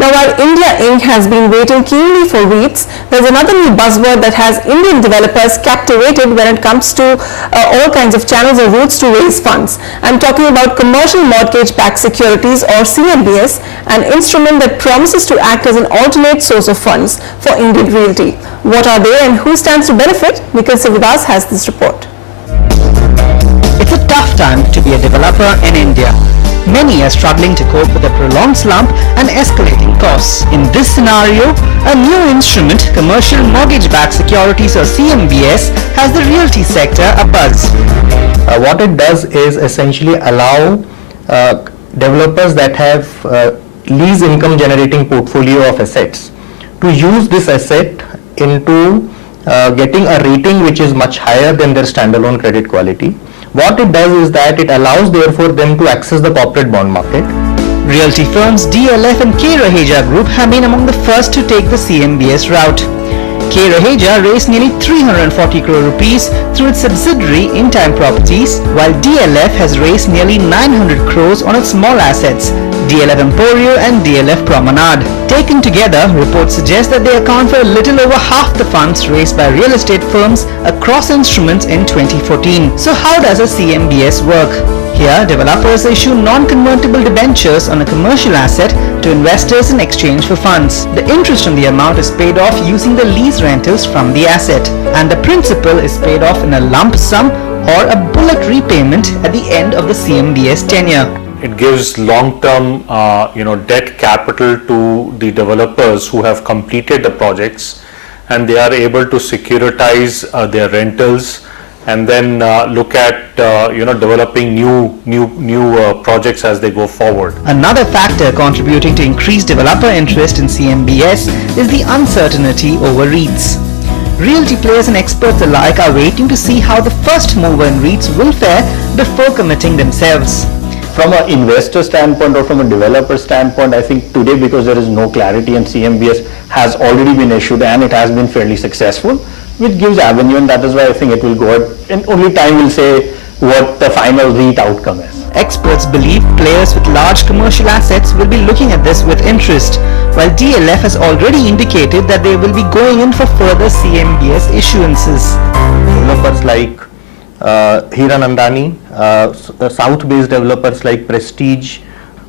Now, while India Inc. has been waiting keenly for REITs, there's another new buzzword that has Indian developers captivated when it comes to all kinds of channels or routes to raise funds. I'm talking about Commercial Mortgage Backed Securities or CMBS, an instrument that promises to act as an alternate source of funds for Indian realty. What are they and who stands to benefit? Crisil has this report. It's a tough time to be a developer in India. Many are struggling to cope with a prolonged slump and escalating costs. In this scenario, a new instrument, Commercial Mortgage Backed Securities or CMBS, has the realty sector abuzz. What it does is essentially allow developers that have lease income generating portfolio of assets to use this asset into getting a rating which is much higher than their standalone credit quality. What it does is that it allows therefore them to access the corporate bond market. Realty firms DLF and K. Raheja Group have been among the first to take the CMBS route. K. Raheja raised nearly 340 crore rupees through its subsidiary In Time Properties, while DLF has raised nearly 900 crores on its small assets, DLF Emporio and DLF Promenade. Taken together, reports suggest that they account for a little over half the funds raised by real estate firms across instruments in 2014. So how does a CMBS work? Here, developers issue non-convertible debentures on a commercial asset to investors in exchange for funds. The interest on the amount is paid off using the lease rentals from the asset, and the principal is paid off in a lump sum or a bullet repayment at the end of the CMBS tenure. It gives long-term, debt capital to the developers who have completed the projects, and they are able to securitize their rentals and then look at developing new projects as they go forward. Another factor contributing to increased developer interest in CMBS is the uncertainty over REITs. Realty players and experts alike are waiting to see how the first mover in REITs will fare before committing themselves. From an investor standpoint or from a developer standpoint, I think today, because there is no clarity and CMBS has already been issued and it has been fairly successful, which gives avenue, and that is why I think it will go ahead, and only time will say what the final REIT outcome is. Experts believe players with large commercial assets will be looking at this with interest, while DLF has already indicated that they will be going in for further CMBS issuances. Developers like Hiranandani, South-based developers like Prestige,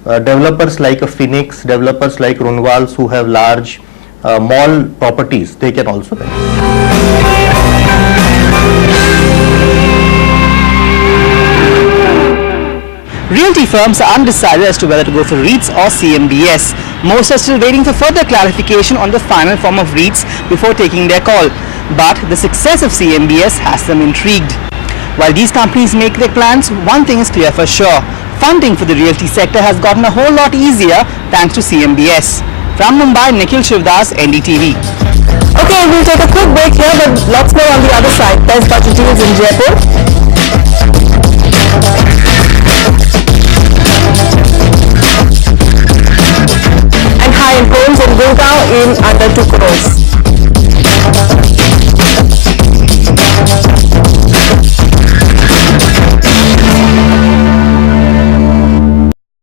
developers like a Phoenix, developers like Runwals who have large mall properties, they can also benefit. Realty firms are undecided as to whether to go for REITs or CMBS. Most are still waiting for further clarification on the final form of REITs before taking their call. But the success of CMBS has them intrigued. While these companies make their plans, one thing is clear for sure. Funding for the realty sector has gotten a whole lot easier thanks to CMBS. From Mumbai, Nikhil Shivdas, NDTV. Okay, we'll take a quick break here, but lots more on the other side. There's budget deals in Jaipur. And high-end homes in Gurgaon in under 2 crores.